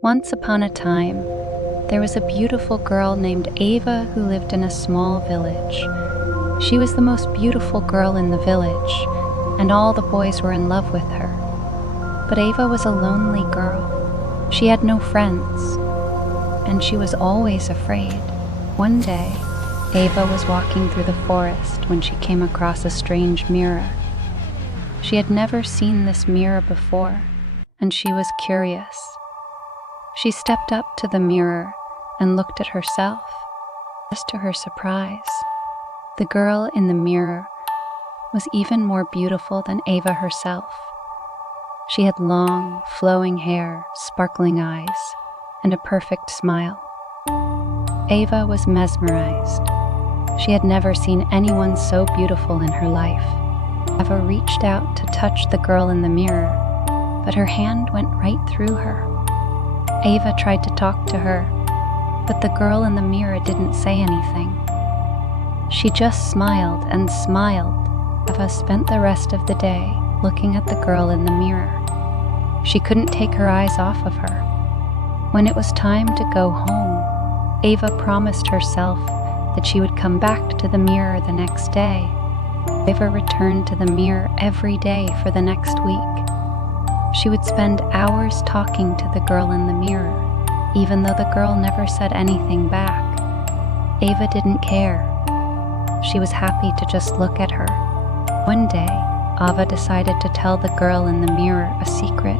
Once upon a time, there was a beautiful girl named Ava who lived in a small village. She was the most beautiful girl in the village, and all the boys were in love with her. But Ava was a lonely girl. She had no friends, and she was always afraid. One day, Ava was walking through the forest when she came across a strange mirror. She had never seen this mirror before, and she was curious. She stepped up to the mirror and looked at herself. Just to her surprise, the girl in the mirror was even more beautiful than Ava herself. She had long, flowing hair, sparkling eyes, and a perfect smile. Ava was mesmerized. She had never seen anyone so beautiful in her life. Ava reached out to touch the girl in the mirror, but her hand went right through her. Ava tried to talk to her, but the girl in the mirror didn't say anything. She just smiled and smiled. Ava spent the rest of the day looking at the girl in the mirror. She couldn't take her eyes off of her. When it was time to go home, Ava promised herself that she would come back to the mirror the next day. Ava returned to the mirror every day for the next week. She would spend hours talking to the girl in the mirror, even though the girl never said anything back. Ava didn't care. She was happy to just look at her. One day, Ava decided to tell the girl in the mirror a secret.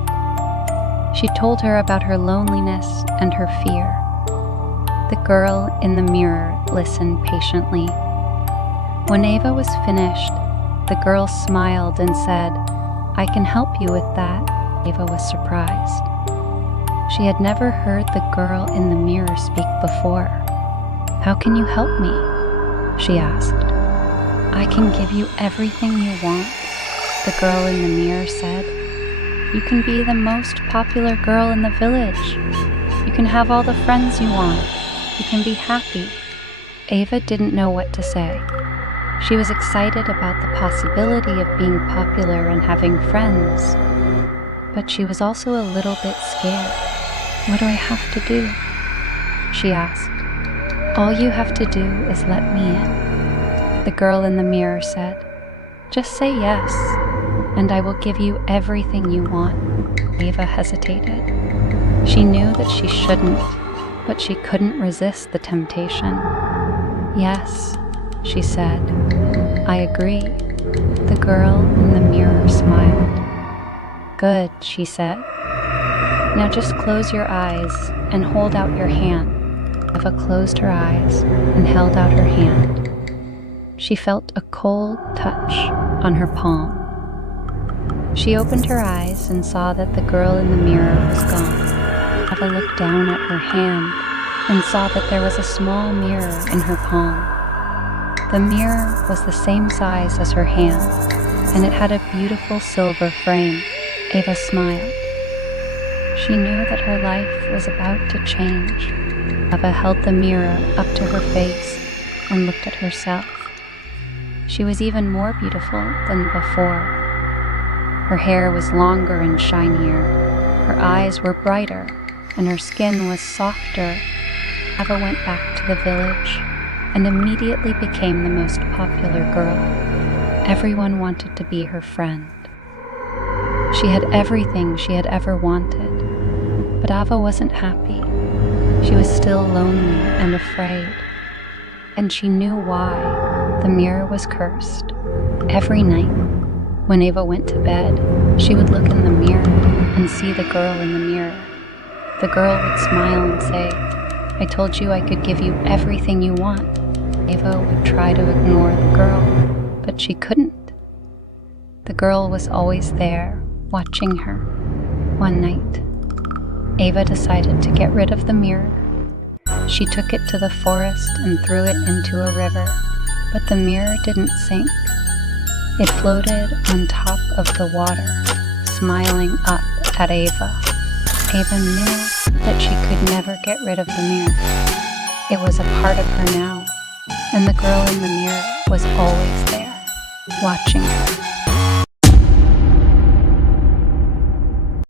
She told her about her loneliness and her fear. The girl in the mirror listened patiently. When Ava was finished, the girl smiled and said, "I can help you with that." Ava was surprised. She had never heard the girl in the mirror speak before. "How can you help me?" she asked. "I can give you everything you want," the girl in the mirror said. "You can be the most popular girl in the village. You can have all the friends you want. You can be happy." Ava didn't know what to say. She was excited about the possibility of being popular and having friends, but she was also a little bit scared. "What do I have to do?" she asked. "All you have to do is let me in," the girl in the mirror said. "Just say yes, and I will give you everything you want." Ava hesitated. She knew that she shouldn't, but she couldn't resist the temptation. "Yes," she said. "I agree." The girl in the mirror smiled. "Good," she said. "Now just close your eyes and hold out your hand." Ava closed her eyes and held out her hand. She felt a cold touch on her palm. She opened her eyes and saw that the girl in the mirror was gone. Ava looked down at her hand and saw that there was a small mirror in her palm. The mirror was the same size as her hand, and it had a beautiful silver frame. Ava smiled. She knew that her life was about to change. Ava held the mirror up to her face and looked at herself. She was even more beautiful than before. Her hair was longer and shinier, her eyes were brighter, and her skin was softer. Ava went back to the village and immediately became the most popular girl. Everyone wanted to be her friend. She had everything she had ever wanted, but Ava wasn't happy. She was still lonely and afraid, and she knew why. The mirror was cursed. Every night, when Ava went to bed, she would look in the mirror and see the girl in the mirror. The girl would smile and say, "I told you I could give you everything you want." Ava would try to ignore the girl, but she couldn't. The girl was always there, watching her. One night, Ava decided to get rid of the mirror. She took it to the forest and threw it into a river, but the mirror didn't sink. It floated on top of the water, smiling up at Ava. Ava knew that she could never get rid of the mirror. It was a part of her now, and the girl in the mirror was always there, watching her.